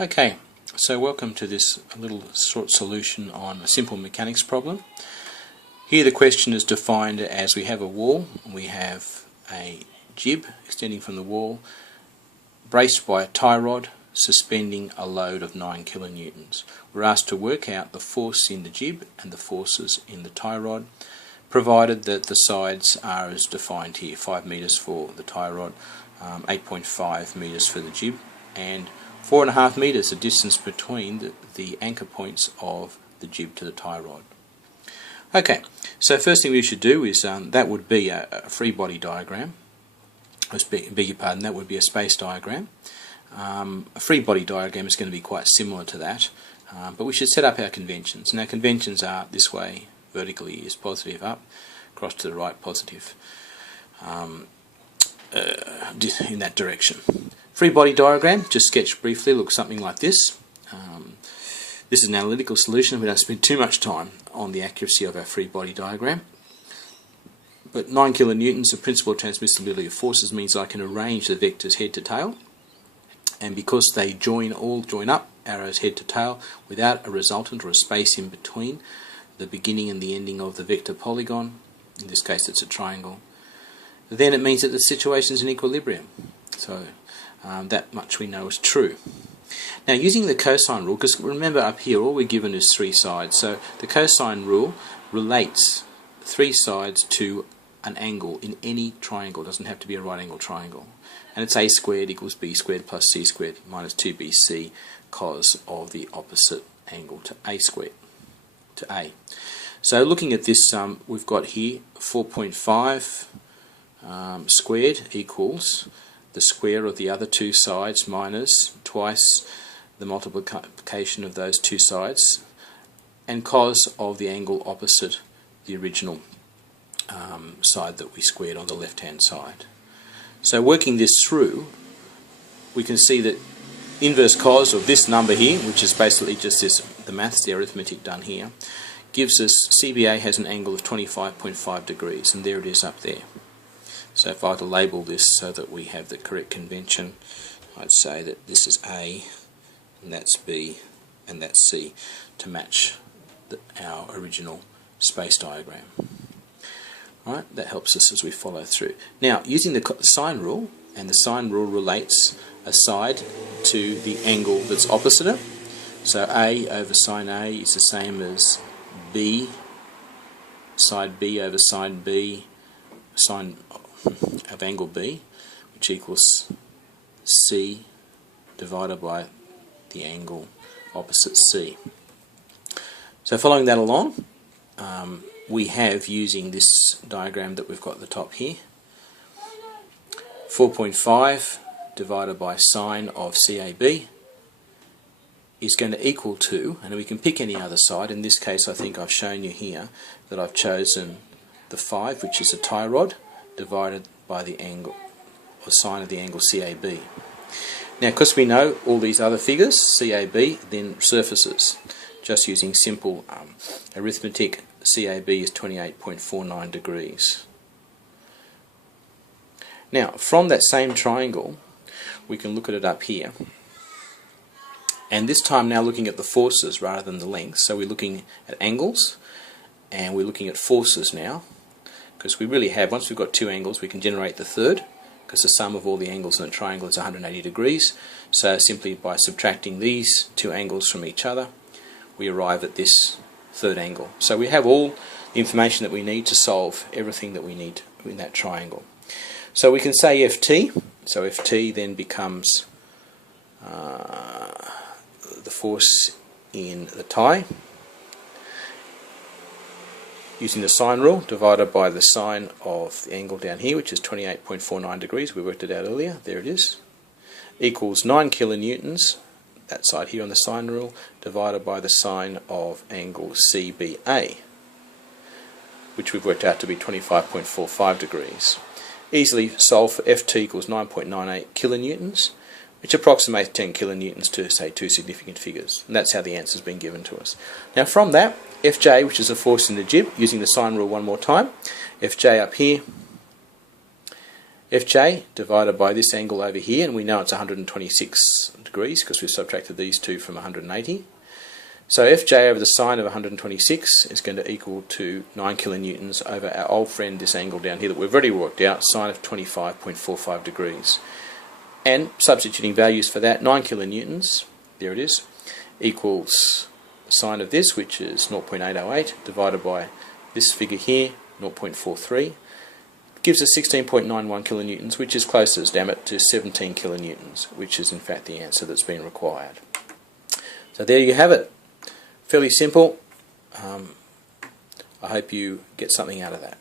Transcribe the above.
Okay, so welcome to this little short solution on a simple mechanics problem. Here the question is defined as we have a wall, we have a jib extending from the wall, braced by a tie rod, suspending a load of 9 kilonewtons. We're asked to work out the force in the jib and the forces in the tie rod, provided that the sides are as defined here, 5 meters for the tie rod, 8.5 meters for the jib, and 4.5 meters the distance between the anchor points of the jib to the tie rod. Okay, so first thing we should do is that would be a free body diagram. Beg your pardon, that would be a space diagram. A free body diagram is going to be quite similar to that, but we should set up our conventions. And our conventions are this way: vertically is positive up, across to the right positive, in that direction. Free body diagram, just sketched briefly, looks something like this. This is an analytical solution. We don't spend too much time on the accuracy of our free body diagram. But 9 kilonewtons, the principle of transmissibility of forces, means I can arrange the vectors head to tail. And because they all join up, arrows head to tail, without a resultant or a space in between the beginning and the ending of the vector polygon, in this case it's a triangle, then it means that the situation is in equilibrium. So that much we know is true. Now, using the cosine rule, because remember up here all we're given is 3 sides, so the cosine rule relates 3 sides to an angle in any triangle. It doesn't have to be a right angle triangle. And it's a squared equals b squared plus c squared minus 2bc cos of the opposite angle to a squared, to a. So looking at this, we've got here 4.5 squared equals the square of the other 2 sides minus twice the multiplication of those 2 sides, and cos of the angle opposite the original side that we squared on the left hand side. So working this through, we can see that inverse cos of this number here, which is basically just this, the maths, the arithmetic done here, gives us CBA has an angle of 25.5 degrees, and there it is up there. So if I were to label this so that we have the correct convention, I'd say that this is A, and that's B, and that's C, to match our original space diagram. Alright, that helps us as we follow through. Now, using the sine rule, and the sine rule relates a side to the angle that's opposite it. So A over sine A is the same as B, side B over sine B, sine of angle B, which equals C divided by the angle opposite C. So following that along, we have, using this diagram that we've got at the top here, 4.5 divided by sine of CAB is going to equal to, and we can pick any other side. In this case I think I've shown you here that I've chosen the 5, which is a tie rod, divided by the angle, or sine of the angle CAB. Now, because we know all these other figures, CAB then surfaces. Just using simple arithmetic, CAB is 28.49 degrees. Now, from that same triangle, we can look at it up here. And this time now looking at the forces rather than the length. So we're looking at angles, and we're looking at forces now. Because we really have, once we've got 2 angles, we can generate the third, because the sum of all the angles in a triangle is 180 degrees. So simply by subtracting these 2 angles from each other, we arrive at this third angle. So we have all the information that we need to solve everything that we need in that triangle. So we can say Ft, so Ft then becomes the force in the tie, using the sine rule, divided by the sine of the angle down here, which is 28.49 degrees, we worked it out earlier, there it is, equals 9 kilonewtons, that side here on the sine rule, divided by the sine of angle CBA, which we've worked out to be 25.45 degrees. Easily solve for Ft equals 9.98 kilonewtons, which approximates 10 kilonewtons to, say, 2 significant figures. And that's how the answer's been given to us. Now from that, Fj, which is a force in the jib, using the sine rule one more time, Fj up here Fj divided by this angle over here, and we know it's 126 degrees because we've subtracted these two from 180. So Fj over the sine of 126 is going to equal to 9 kilonewtons over our old friend, this angle down here that we've already worked out, sine of 25.45 degrees. And substituting values for that, 9 kilonewtons, there it is, equals sine of this, which is 0.808, divided by this figure here, 0.43, gives us 16.91 kilonewtons, which is closest, damn it, to 17 kilonewtons, which is in fact the answer that's been required. So there you have it. Fairly simple. I hope you get something out of that.